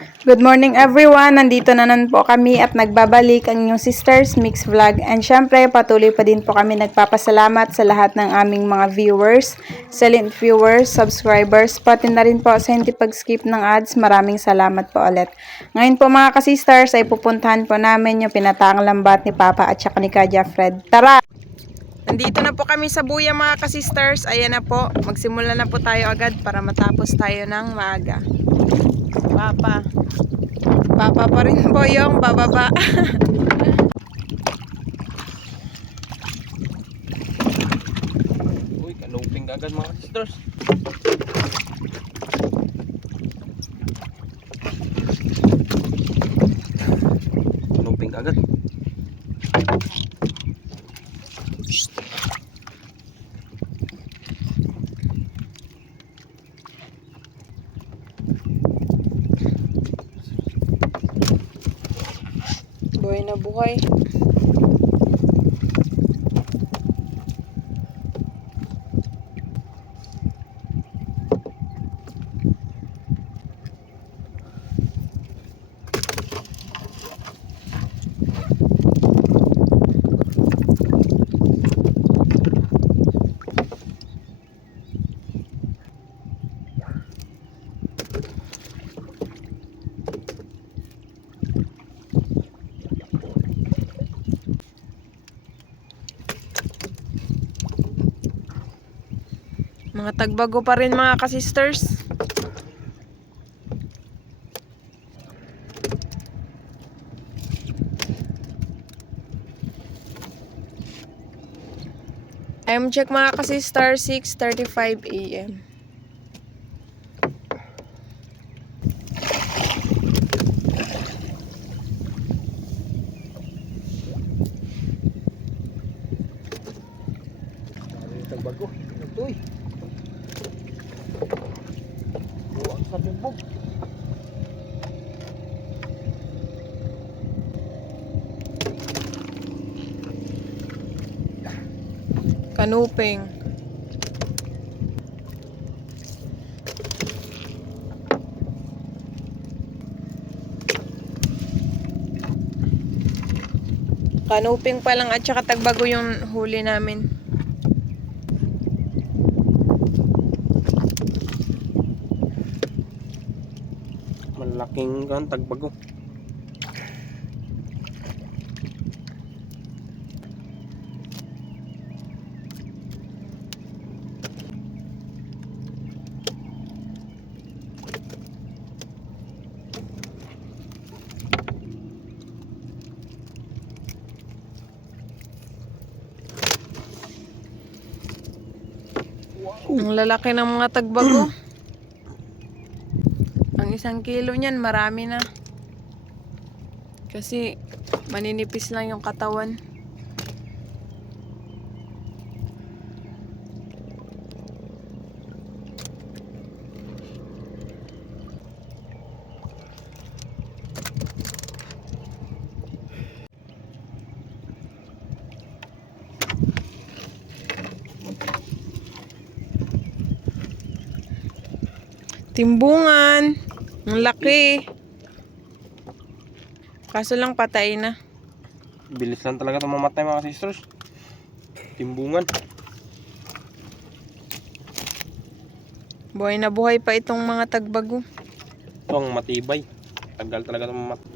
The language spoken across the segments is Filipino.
Good morning everyone! Nandito na naman po kami at nagbabalik ang inyong Sisters Mix Vlog. And syempre, patuloy pa din po kami nagpapasalamat sa lahat ng aming mga viewers, silent viewers, subscribers, pati na rin po sa hindi pag-skip ng ads. Maraming salamat po ulit. Ngayon po mga ka-sisters ay pupuntahan po namin yung pinataang lambat ni Papa at saka ni Kaja Fred. Tara! Nandito na po kami sa buya mga ka-sisters. Ayan na po, magsimula na po tayo agad para matapos tayo ng maaga. Papa pa rin po yung bababa. Uy, kanuping agad mga sisters. Kanuping agad. Buhay na buhay. Mga tagbago pa rin mga ka-sisters. Time check mga ka-sisters, 6:35 AM. Tagbago. Uy. Buwang sa bubog. Kanuping. Kanuping pa lang at saka tagbago yung huli namin. Malaking tagbago. Ang lalaki ng mga tagbago. Ang 1 kilo niyan, marami na. Kasi maninipis lang yung katawan. Timbungan. Ang laki. Kaso lang patay na. Bilis lang talaga itong mamatay mga sisters. Timbungan. Buhay na buhay pa itong mga tagbago. Ito ang matibay. Tagal talaga itong mamatay.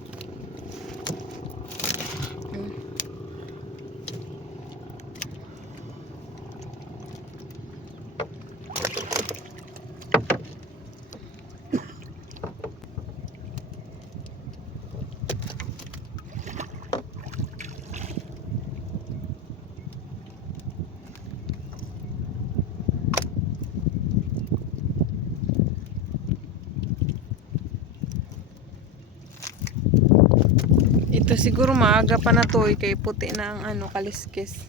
Ito siguro maaga pa na to, kay puti na ang kaliskis.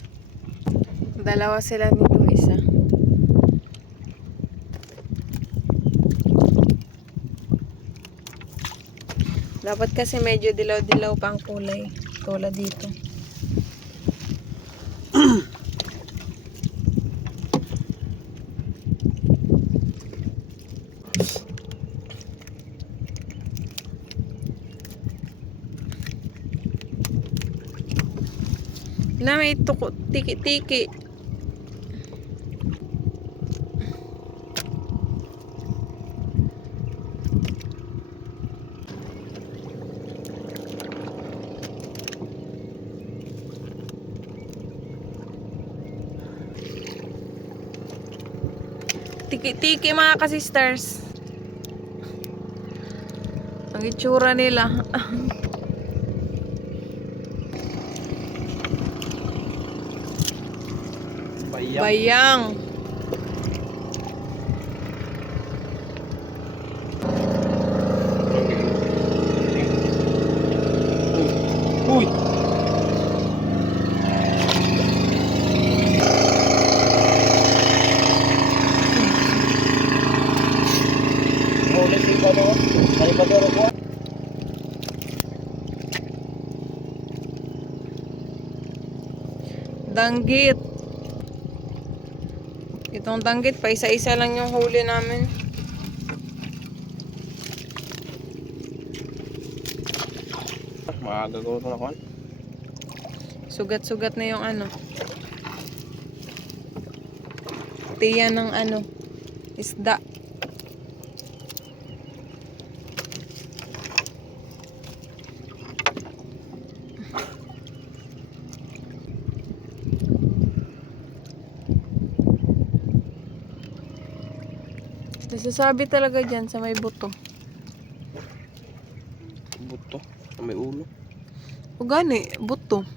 Dalawa sila nito isa. Dapat kasi medyo dilaw-dilaw pa ang kulay. Tulad dito. Na may tiki-tiki. Tiki-tiki mga ka-sisters. Ang itsura nila. Bayang. Bayang. Uy! Ulit yung ano? Kalibadoro ko. Danggit. Itong danggit pa isa-isa lang yung huli namin. Makagagawa ko na ko. Sugat-sugat na yung ano. Tiyan ng ano. Isda. Nasasabi talaga dyan sa may buto. Buto. May ulo. O gani, buto.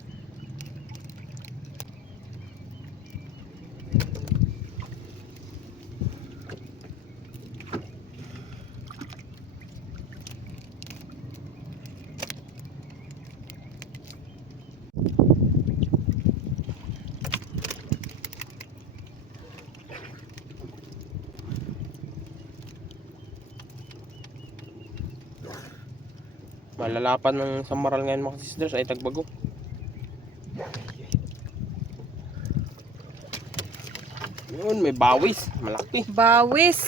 Malalapan ng samaral ngayon mga sisters ay tagbago. Yun, may bawis. Malaki. Bawis.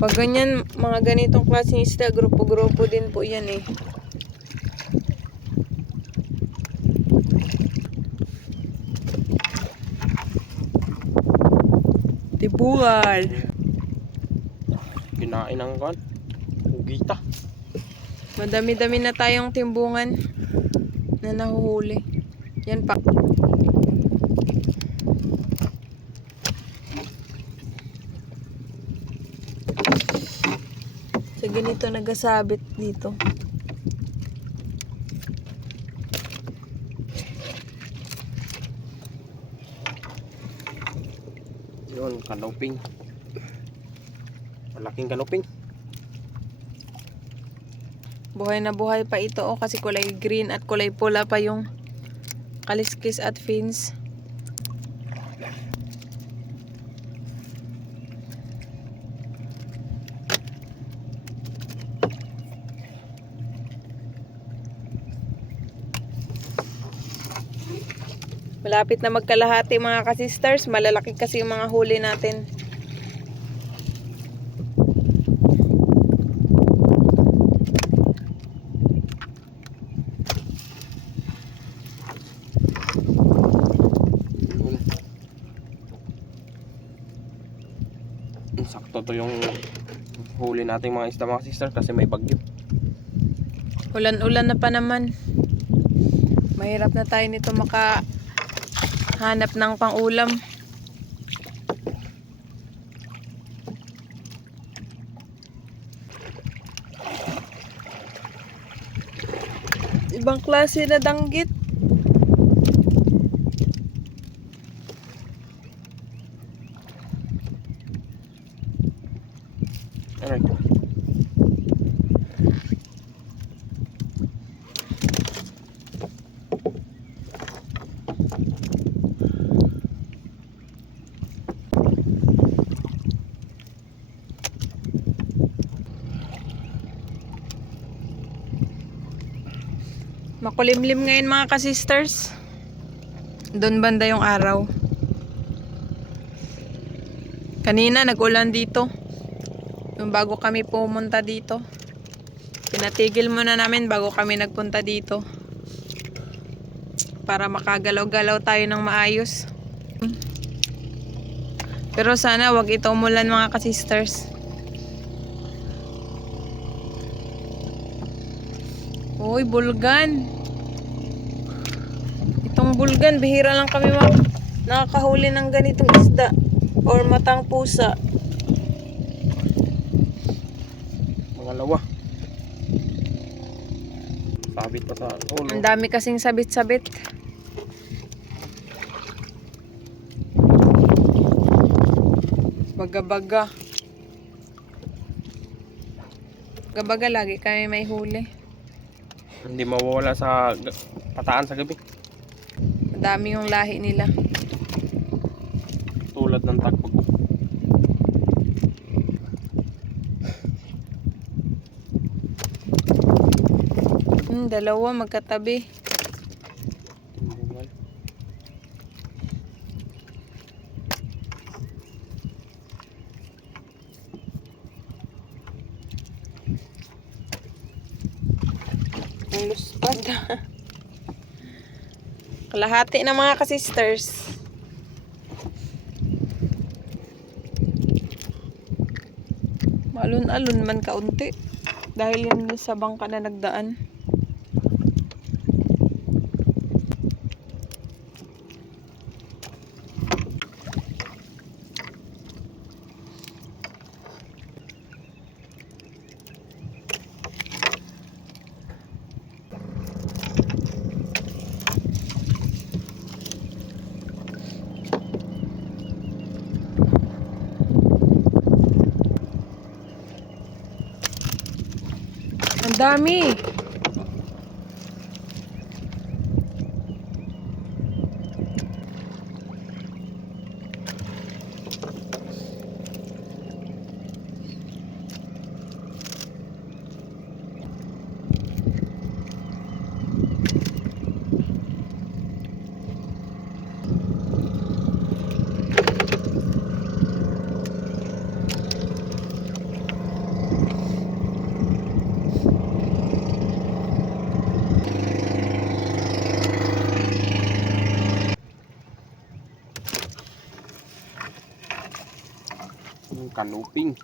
Pag ganyan, mga ganitong klaseng isda, grupo-grupo din po yan eh. Tibugal. Kinain ng kan. Ugita. Madami-dami na tayong timbungan na nahuhuli. Yan pa. Sa ganito nagasabit dito. Yun, kanuping. Malaking kanuping. Buhay na buhay pa ito oh, kasi kulay green at kulay pula pa yung kaliskis at fins. Malapit na magkalahati mga ka-sisters. Malalaki kasi yung mga huli natin. Sakto to yung huli nating mga isda mga sisters kasi may bagyo. Ulan-ulan na pa naman. Mahirap na tayo nito makahanap ng pang-ulam. Ibang klase na danggit. Alright. Makulimlim ngayon mga ka-sisters. Doon banda yung araw. Kanina nag-ulan dito. Yung bago kami pumunta dito. Pinatigil muna namin bago kami nagpunta dito. Para makagalaw-galaw tayo ng maayos. Pero sana wag ito umulan mga ka-sisters. Uy, bulgan. Itong bulgan, bihira lang kami nakakahuli ng ganitong isda or matang pusa. Mga lawa. Sabit pa sa ulo. Ang dami kasing sabit-sabit. Baga-baga. Baga-baga lagi kami may huli. Hindi mawawala sa pataan sa gabi. Madami yung lahi nila. Tulad ng takpag. Dalawa magkatabi. Ang luspad. Kalahati na mga ka-sisters. Malun-alun man kaunti. Dahil yan sa bangka na nagdaan. Ang dami. Kanuping.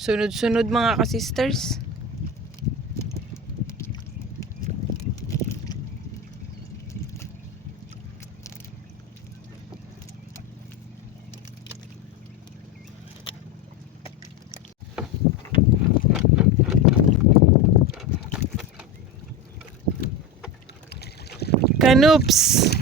Sunod-sunod mga ka-sisters. Kanoops.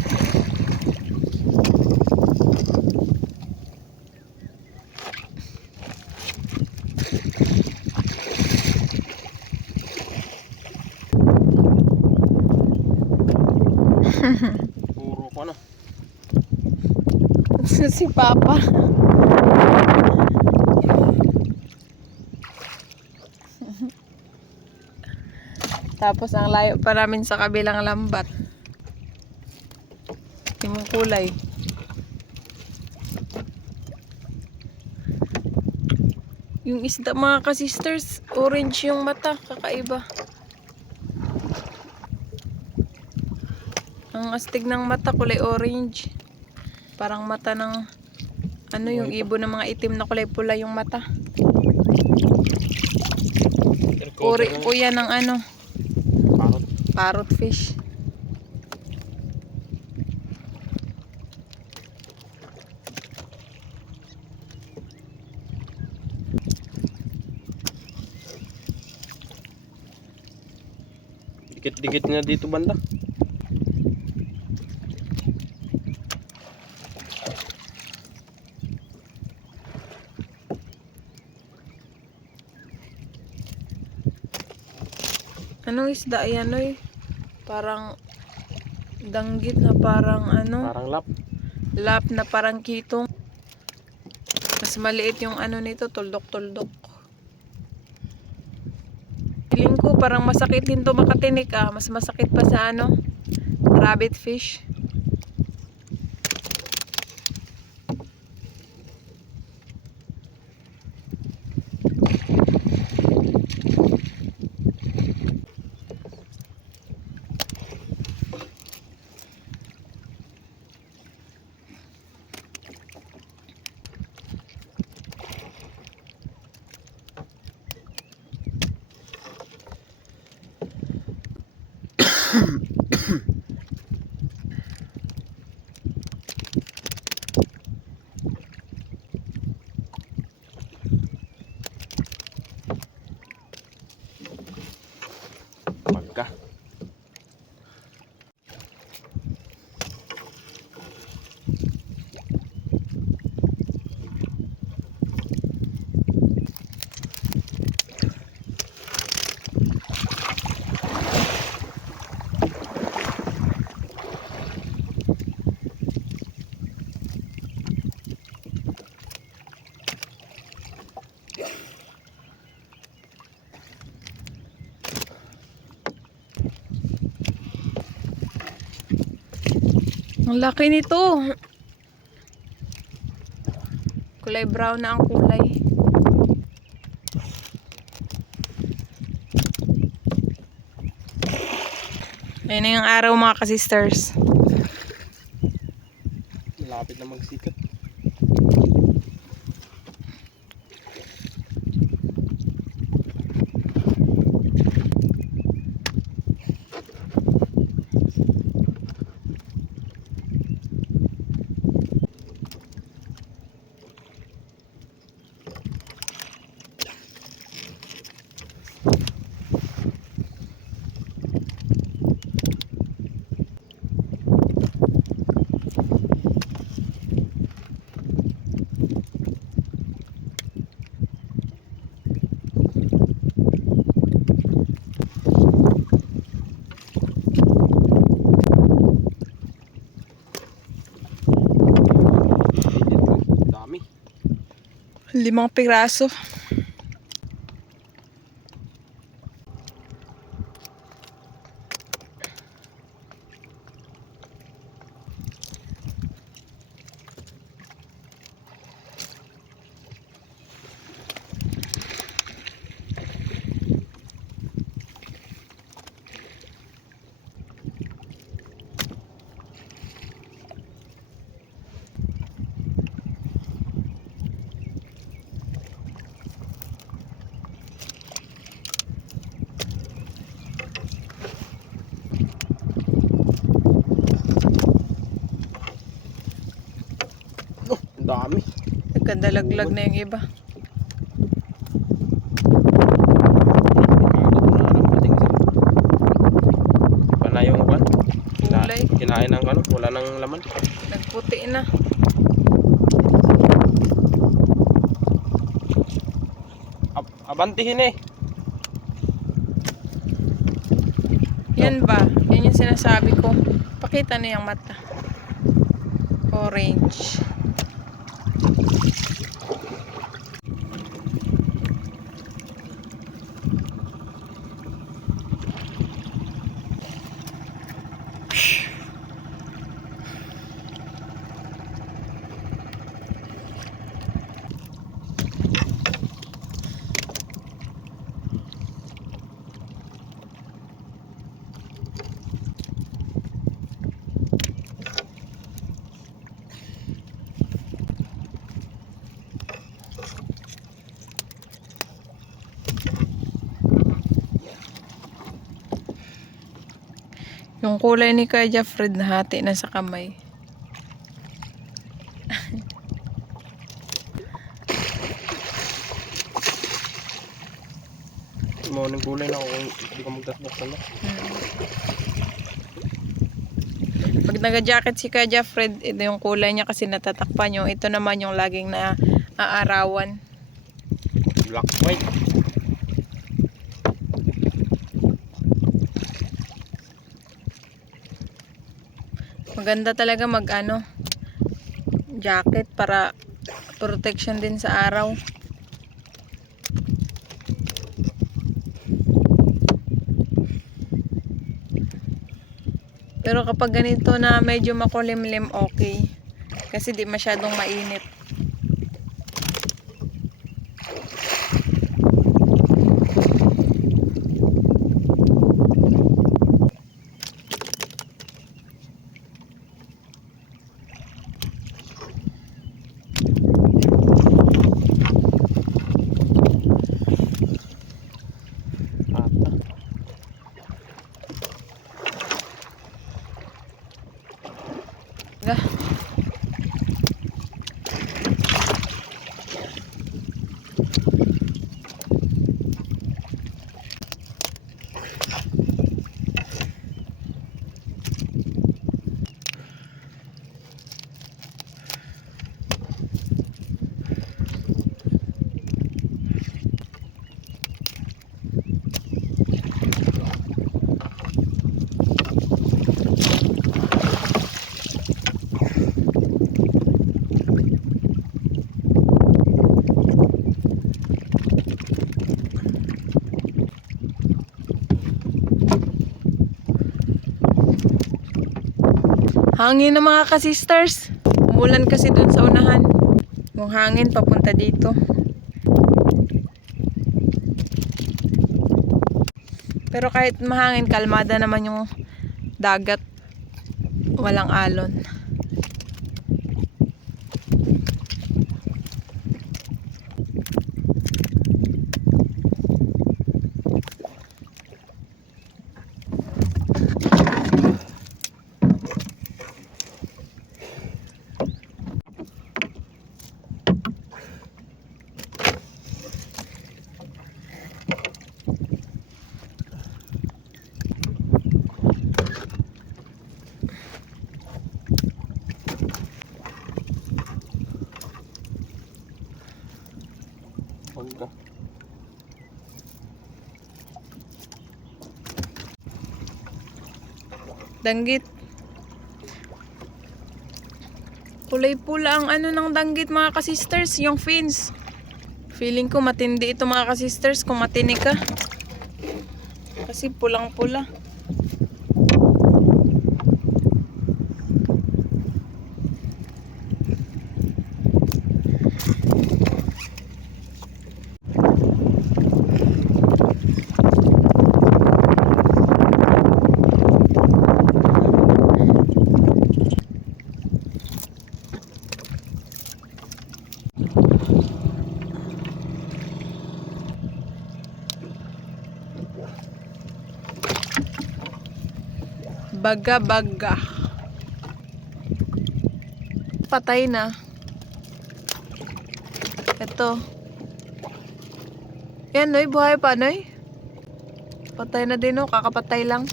Puro ko na. Si Papa. Tapos ang layo pa namin sa kabilang lambat. Yung kulay. Yung isda mga ka-sisters, orange yung mata, kakaiba. Ang astig ng mata, kulay orange. Parang mata ng ano yung ibon ng mga itim na kulay pula yung mata. Uri po yan ng ano, Parot. parrot fish. Dikit-dikit na dito banda. Anong isda yan, oy? Parang danggit na parang ano, Parang lap. lap na parang kitong. Mas maliit yung ano nito, tuldok-tuldok. Feeling ko parang masakit din to makatinik ah. Mas masakit pa sa ano, rabbit fish. Pagka. Ang laki nito. Kulay brown na ang kulay. Ayun na yung araw mga ka-sisters. Malapit na magsikat. Dami. 5 piraso. Ang dami. Nagkadalaglag na yung iba. Wala yung kwan. Kulay. Kinain ng ano, wala nang laman. Nagputi na. Abantihin eh. Yan ba? Yan yung sinasabi ko. Pakita na yung mata. Orange. Yung kulay ni Kuya Fred nahati na sa kamay. Morning kulay na ako kung hindi ko magtasbas na. Pag naga-jacket si Kuya Fred, ito yung kulay niya kasi natatakpan yung. Ito naman yung laging naaarawan. Black white. Maganda talaga mag jacket para protection din sa araw. Pero kapag ganito na medyo makulimlim, okay. Kasi di masyadong mainit. Hangin na mga ka-sisters. Umulan kasi dun sa unahan. Yung hangin papunta dito. Pero kahit mahangin, kalmada naman yung dagat. Walang alon. Pagka. Danggit. Kulay pula ang ng danggit mga ka-sisters, yung fins. Feeling ko matindi ito mga ka-sisters kung matinik ka. Kasi pulang-pula. Baga-baga. Patay na. Ito. Yan, Noy. Buhay pa, Noy. Patay na din, no. Kakapatay lang.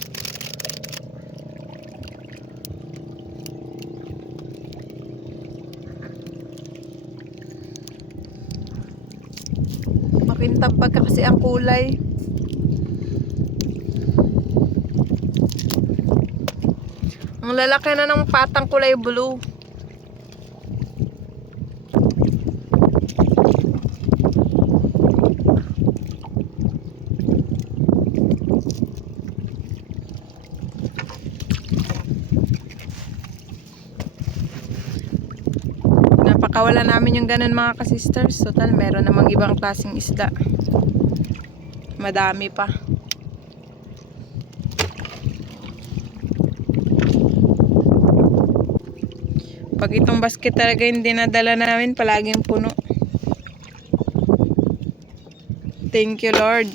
Makintab pa kasi ang kulay. Ang lalaki na ng patang kulay blue. Napakawala namin yung ganun mga ka-sisters. Total, meron namang ibang klaseng isda. Madami pa. Pag itong basket talaga yung dinadala namin, palaging puno. Thank you, Lord.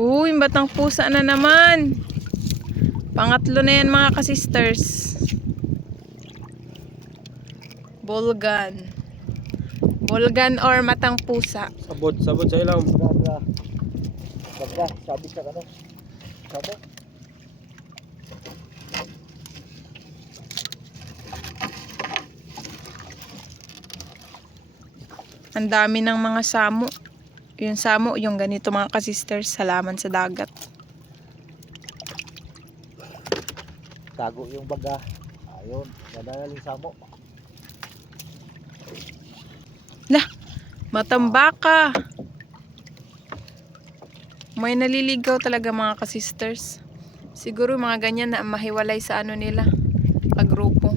Uy, batang pusa na naman. Pangatlo na yan mga ka-sisters. Bolgan. Bolgan or matang pusa. Sabot sa ilaw. Bagla, sabi sa ano? Sabi? Ang dami ng mga samo. Yung samo, yung ganito mga ka-sisters, halaman sa dagat. Tago yung baga. Ayun, dadaling samo. Lah, matambaka. May naliligaw talaga mga ka-sisters. Siguro mga ganyan na mahiwalay sa ano nila, kagrupo.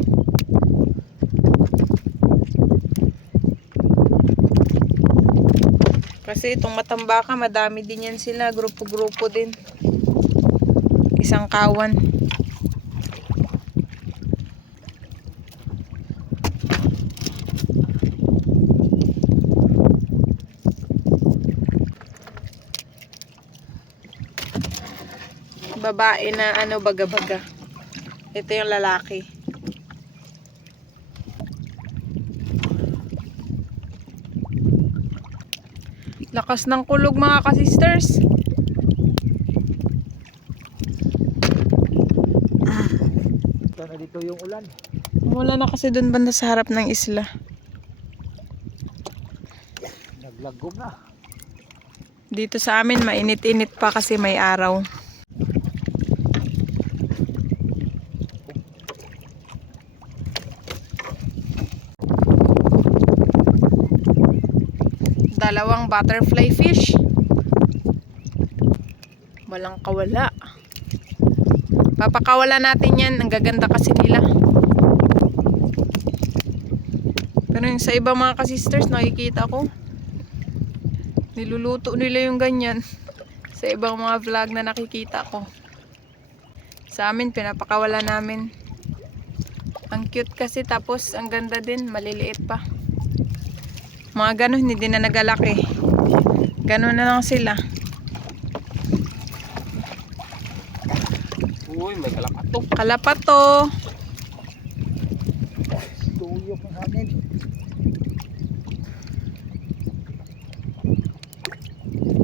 Kasi itong matambaka, madami din yan sila, grupo-grupo din. Isang kawan. Babae na ano, baga-baga. Ito yung lalaki. Lakas ng kulog mga ka-sisters. Ito na dito yung ulan. Wala na kasi dun banda sa harap ng isla. Naglagom na. Dito sa amin mainit-init pa kasi may araw. Dalawang butterfly fish. Walang kawala. Papakawala natin yan. Ang gaganda kasi nila. Pero yung sa iba mga ka-sisters, nakikita ko. Niluluto nila yung ganyan. Sa ibang mga vlog na nakikita ko. Sa amin, pinapakawala namin. Ang cute kasi, tapos ang ganda din. Maliliit pa. Mga ganun, hindi na nagalaki. Ganun na lang sila. Uy, may kalapato. Kalapato. Tuyok ng hangin.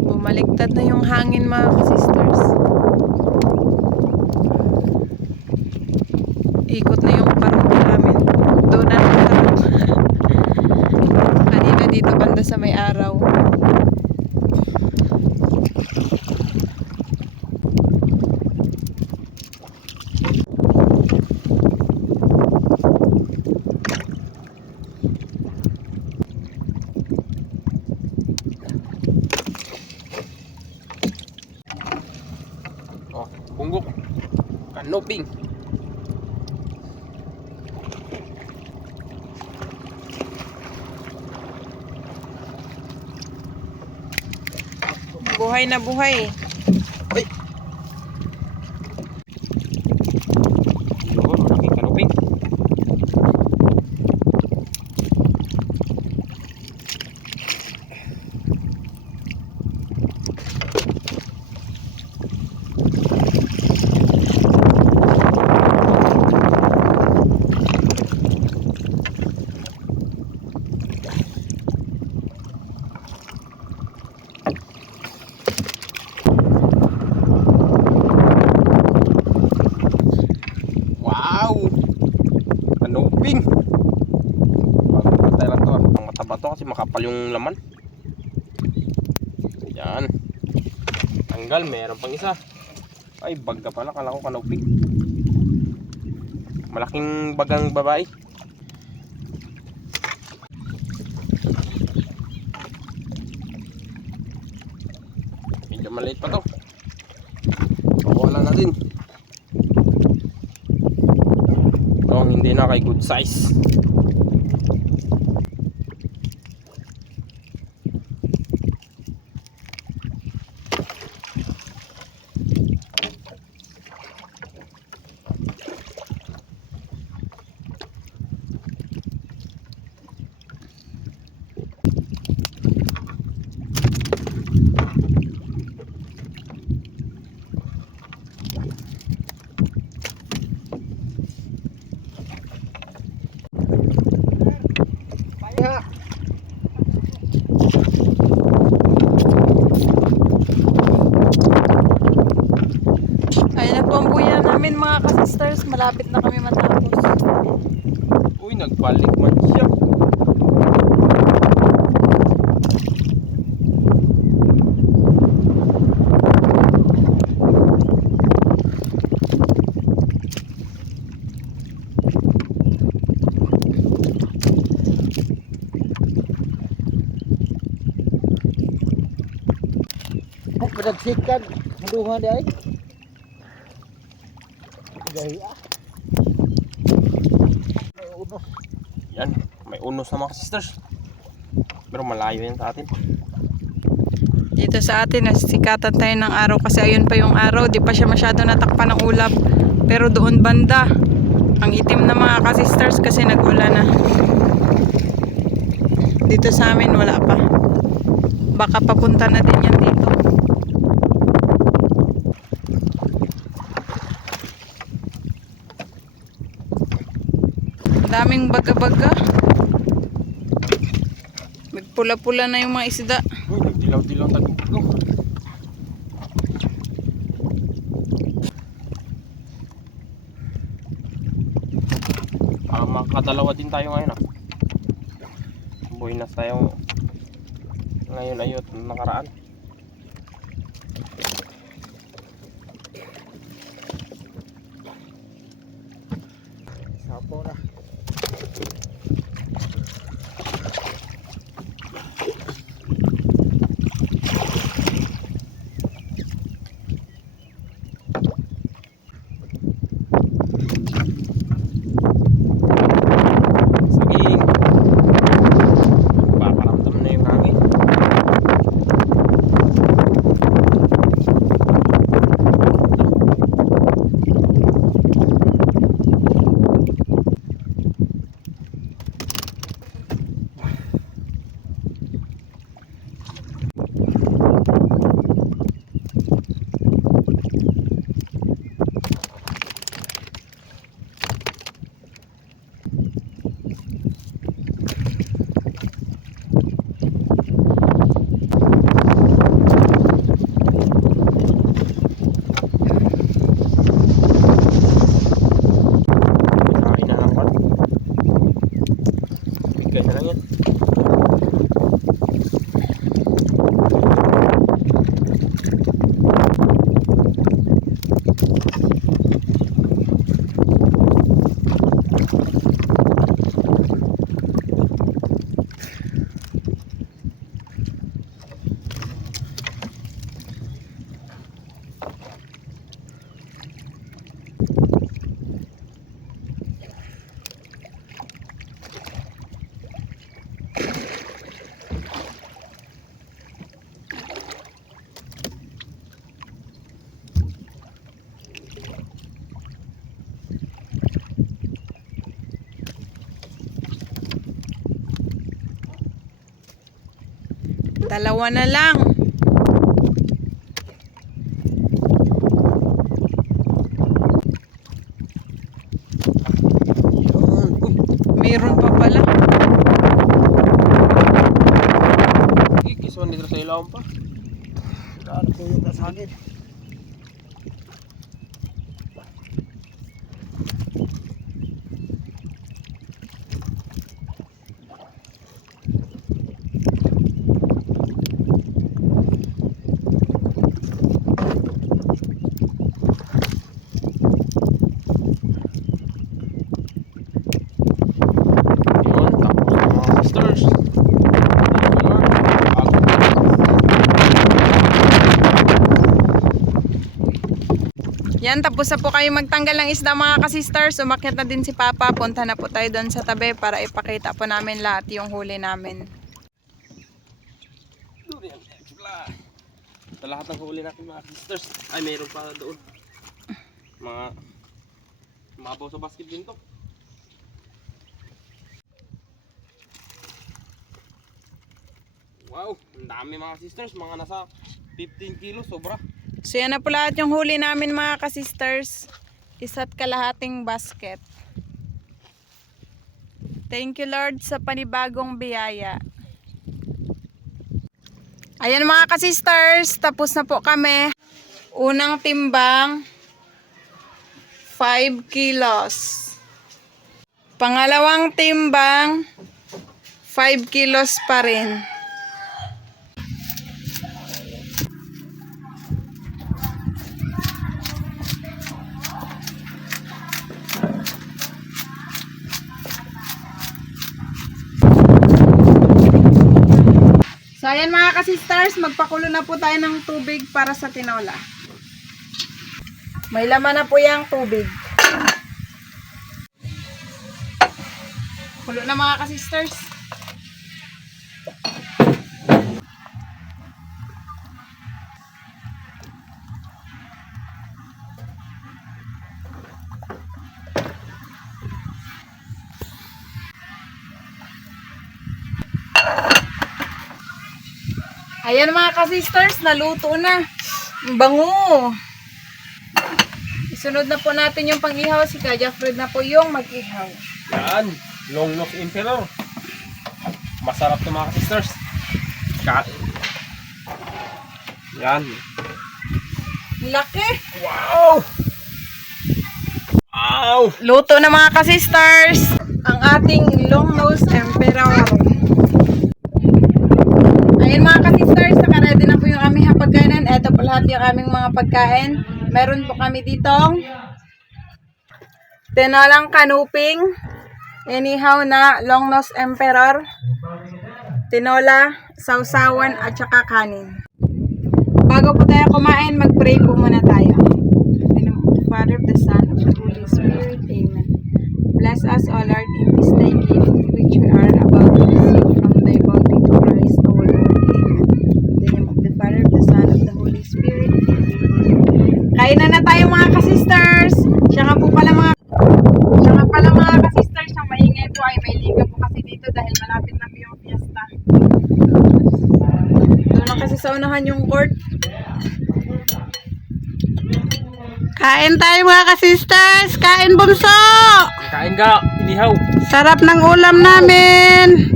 Bumaliktad na yung hangin mga sisters. Ikot na yung parok namin. Doon na nakarap. Kanina dito banda sa may araw. Oh, bunggok. Kanoping. Buhay na buhay. Ay! Yun, malaking kanoping. Wow! Kanoping! Bago patay lang to ah. Ang mataba to kasi makapal yung laman. Yan. Tanggal, meron pang isa. Ay, bagga pala. Kala ko kanoping. Malaking bagang babae. Medyo maliit pa to. Wala na din. Ito hindi na kay good size. Paya! Ay, nagpambuya namin mga ka-sisters. Malapit na kami matapos. Uy, nagbalik man siya. Padagsikan. Handuhan di ay. Gaya. May unos. Yan, may unos na mga sisters. Pero malayo yan sa atin. Dito sa atin, nasikatan tayo ng araw kasi ayun pa yung araw. Di pa siya masyado natakpan ng ulap. Pero doon banda, ang itim na mga ka-sisters kasi nag-ulan na. Dito sa amin, wala pa. Baka papunta na din yan dito. Daming baga-baga. Magpula-pula na yung mga isda. Uy, nagdilaw-dilaw tagpo. Makakadalawa din tayo ngayon ah. Buenas tayo ngayon ayot nakaraan. Sapo na. Saging. Paparamdam na yung hangin. Kain na lang ba? Bigay na lang yan. Dalawa na lang. Yun. Uy, Mayroon pa pala. kikiswan dito sa ilaw pa. Ano po yung kasangin? Yun, tapos na mga sisters. Yan, tapos na po kayo magtanggal ng isda mga ka-sisters. Umakyat na din si Papa. Punta na po tayo doon sa tabi para ipakita po namin lahat yung huli namin. Sa lahat ng huli natin mga sisters. Ay, mayroon pa doon. Mabaw sa basket din to. Wow, ang dami mga sisters. Mga nasa 15 kilos, sobra. So yan na po lahat yung huli namin mga ka-sisters. Isa't kalahating basket. Thank you Lord sa panibagong biyaya. Ayan mga ka-sisters, tapos na po kami. Unang timbang, 5 kilos. Pangalawang timbang, 5 kilos pa rin. So ayan mga ka-sisters, magpakulo na po tayo ng tubig para sa tinola. May laman na po yung tubig. Kulo na mga ka-sisters. Ayan mga ka-sisters, naluto na. Ang bango. Isunod na po natin yung pang-ihaw. Si Kuya Fred na po yung mag-ihaw. Yan. Long nose emperor. Masarap to mga sisters. Cut. Yan. Laki. Wow! Wow! Luto na mga ka-sisters. Ang ating long nose emperor. Ayan mga ka-sisters, nakaready na po yung aming hapagkainan. Ito po lahat yung aming mga pagkain. Meron po kami ditong tinolang kanuping, inihaw na long nose emperor, tinola, sausawan at saka kanin. Bago po tayo kumain, mag-pray po muna tayo. In the name of the Father, the Son, of the Holy Spirit. Amen. Bless us, O Lord, in this day gift which we are about to receive from thy body to Christ our Lord. Amen. In the name of the Father, the Son, of the Holy Spirit. Amen. Kain na tayo mga ka-sisters. Siya nga pala mga ka-sisters, ang maingay po ay may liga po kasi dito dahil malapit na po yung fiesta. Doon na kasi sa unahan yung court. Kain tayo mga ka-sisters. Kain bunso. Kain ka, inihaw. Sarap ng ulam namin.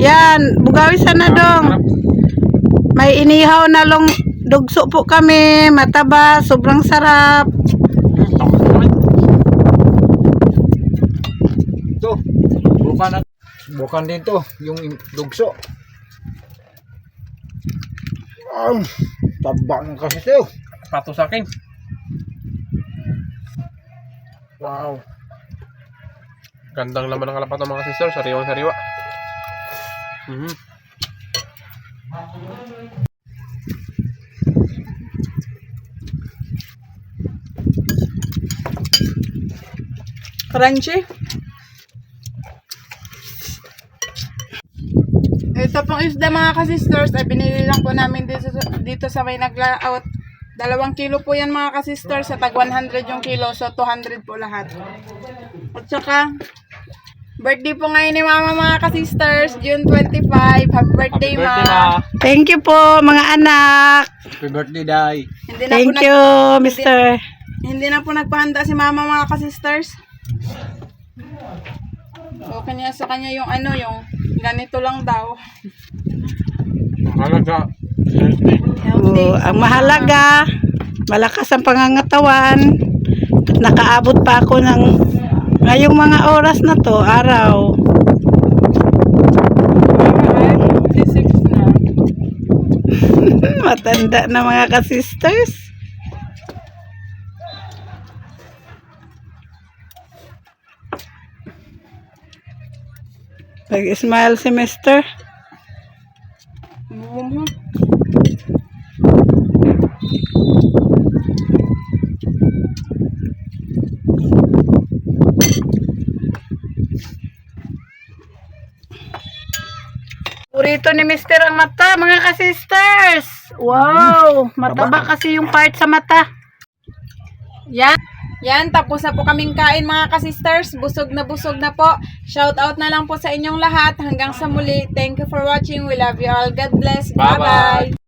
Yan, bugawi sana dong. May inihaw na dugso po kami. Mataba, sobrang sarap. Ito. Bukan din to. Yung dugso. Taba ng kasi ito. Pato sa akin. Wow. Gandang laman ng kalapat ng mga sisters. Sariwang-sariwa. Crunchy. Ito pong isda mga ka-sisters ay binili lang po namin dito sa may naglaot. 2 kilo po yan mga ka-sisters, sa tag 100 yung kilo, so 200 po lahat. At saka birthday po ngayon ni Mama mga ka-sisters, June 25. Happy birthday, Ma. Thank you po mga anak. Happy birthday, Day. Thank you, Mr. Hindi na po nagpahanda si Mama mga ka-sisters. O kanya sa kanya yung yung ganito lang daw. Mahalaga. Ang mahalaga, malakas ang pangangatawan. At nakaabot pa ako ng ngayong mga oras na to, araw. 56 na. Matanda na mga ka-sisters. Nag-smile si Mister. Purito ni Mister ang mata, mga ka-sisters. Wow, mataba kasi yung part sa mata. Yan, tapos na po kaming kain mga ka-sisters. Busog na po. Shout out na lang po sa inyong lahat. Hanggang sa muli. Thank you for watching. We love you all. God bless. Bye-bye. Bye-bye.